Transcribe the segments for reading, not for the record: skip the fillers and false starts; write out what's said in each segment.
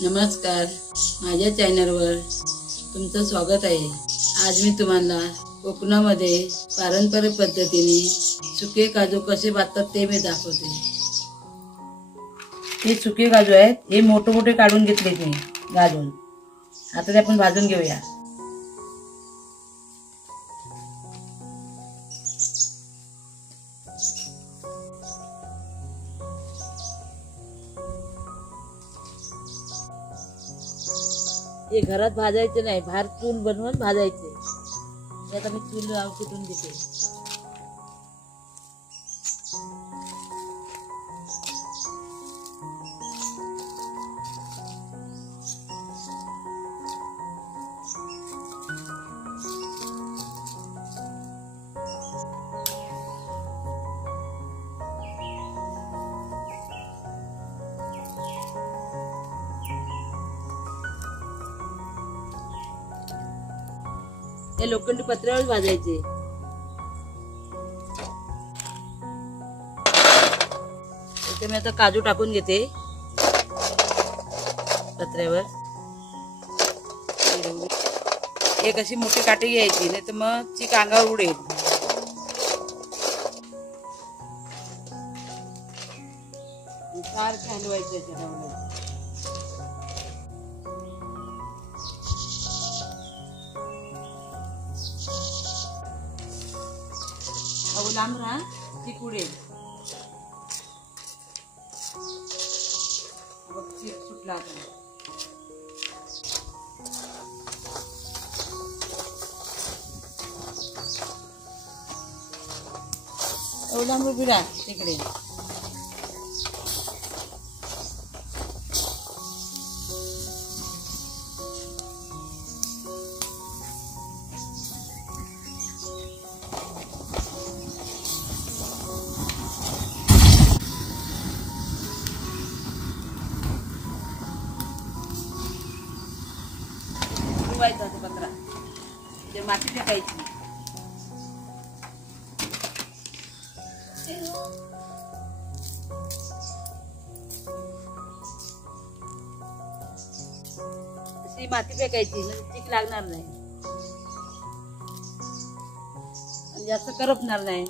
नमस्कार, माझ्या चॅनलवर तुमचं स्वागत आहे। आज मी तुम्हाला कोकणामध्ये पारंपरिक पद्धतीने सुके काजू कसे भाजतात ते मी दाखवते। हे सुके काजू आहेत, हे मोठे मोठे काढून घेतले मी घालून। आता ते आपण भाजून घेऊया। हे घरात भाजायचे नाही, बाहेर चूल बनवून भाजायचे। आता मी चूल कुटून घेते। हे लोखंडी पत्र्यावर भाजायचे। इथे मी आता काजू टाकून घेते पत्र्यावर। एक अशी मोठी काठी घ्यायची, नाही तर मग चीक अंगावर उडेल। सारखे हलवायचे त्याच्यावर। लांब राहा, चीक उडेल। बघ चीक सुटला आता। लांब उभी राहा तिकडे। पत्रा ते माती टाकायची। अशी माती फेकायची, म्हणजे चीक लागणार नाही आणि जास्त करपणार नाही।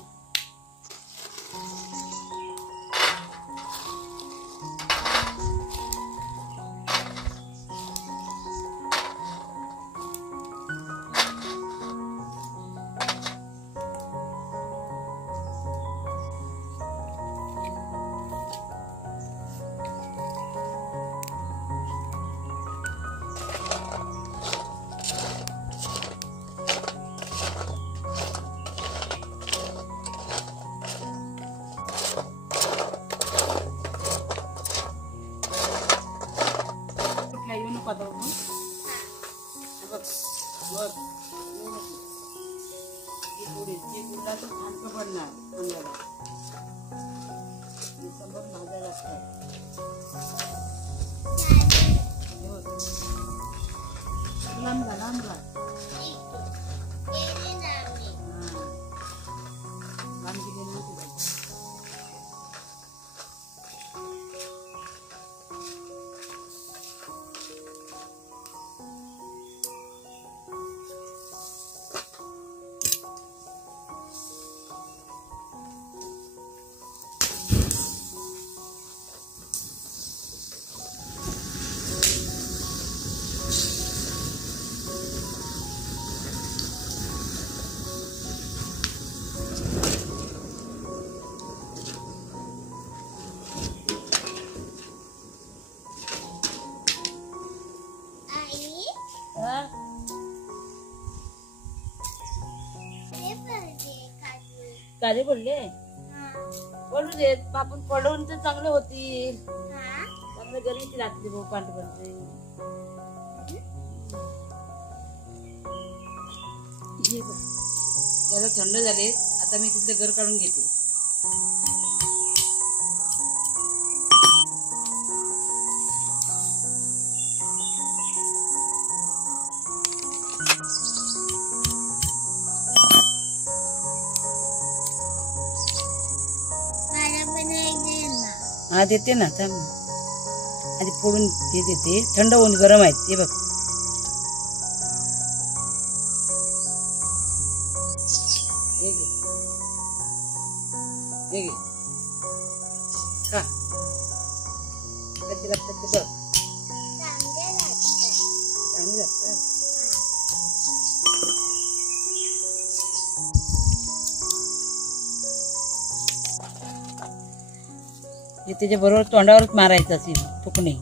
काळे पडले पडू देत, आपण पडवून तर चांगले होतील। चांगले गरीची लागते भाऊ पांढरे। जरा थंड झाले, आता मी तिथले गर काढून घेते। हाँ देते ना, थांब। आधी फोडून हे देते. थंड होऊन गरम आहेत हे बघ. हे घे. हे घे. खा. कशी लागतात ते बघ. चांगली लागतात. हे त्याच्या बरोबर तोंडावरच मारायचं असेल फुकणे.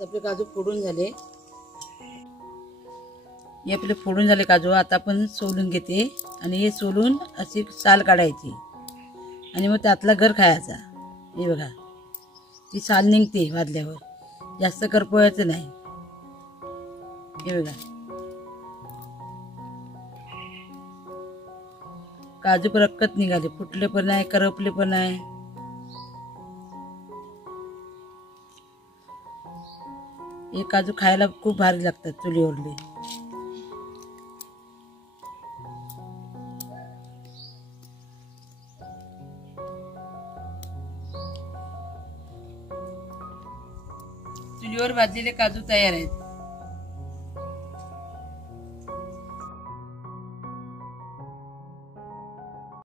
आपले काजू फोडून झाले. हे आपले फोडून झाले काजू. आता आपण सोलून घेते आणि हे सोलून अशी साल काढायची आणि मग त्यातला गर खायचा. हे बघा ती साल निघते भाजल्यावर. जास्त करपवायचं नाही. हे बघा काजू पण रक्कत निघाले. फुटले पण नाही, करपले पण नाही. हे काजू खायला खूप भारी लागतात चुलीवरले. चुलीवर भाजलेले काजू तयार आहेत.